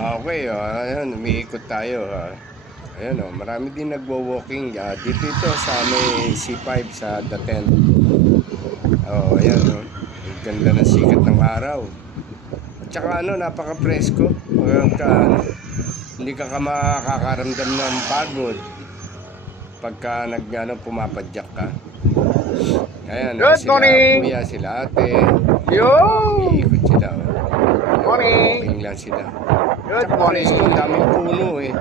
Okay, ayun, umiikot tayo. Ayun, marami din nagwo-walking. Dito ito sa may C5 sa Daten. Ayan, oh. Ang ganda ng sikat ng araw. At saka napaka-presko. Hindi ka makakaramdam ng pagod pagka pumapadyak ka. Ayan, Good sila morning! kuya, sila ate. Yo! Iikot sila. Morning! Walking lang sila. Good Tsaka morning! presko, daming puno eh.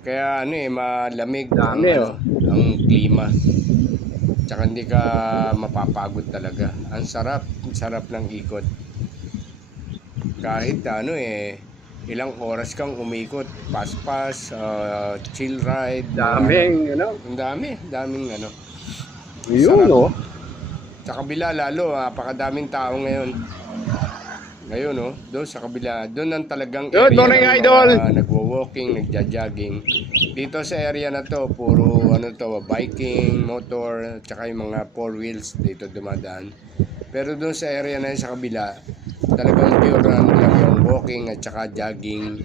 Kaya malamig Dami, ang klima. Tsaka hindi ka mapapagod talaga. Ang sarap ng ikot. Kahit ilang oras kang umikot, pass, chill ride. Daming, Daming Yun, sarap. Sa kabila lalo, napakadaming tao ngayon. Ngayon, doon sa kabila, doon ang talagang Good area morning, ng idol! nagwo-walking, nagja-jogging. Dito sa area na to, puro biking, motor, tsaka yung mga four wheels dito dumadaan. Pero doon sa area na yun sa kabila, talagang pure lang yung walking at tsaka jogging.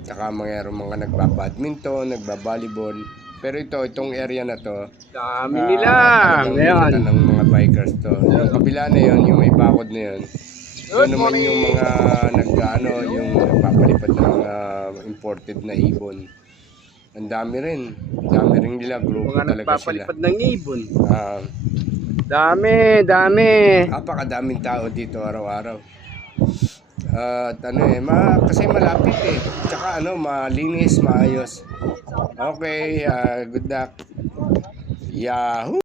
Tsaka mga nagbabadminton, nagbabalibol. Pero itong area na to, Dami nila! talagang Ngayon! ikutan ng mga bikers to. Yung kabila na yun, yung may bakod na yun, doon naman yung mga yung nagpapalipad ng imported na ibon. Ang dami rin nila, grupo Mga talaga sila. nagpapalipad ng ibon. Dami. Dami! Napakadaming tao dito araw-araw. At kasi malapit eh. Tsaka malinis, maayos. Okay, good luck. Yahoo!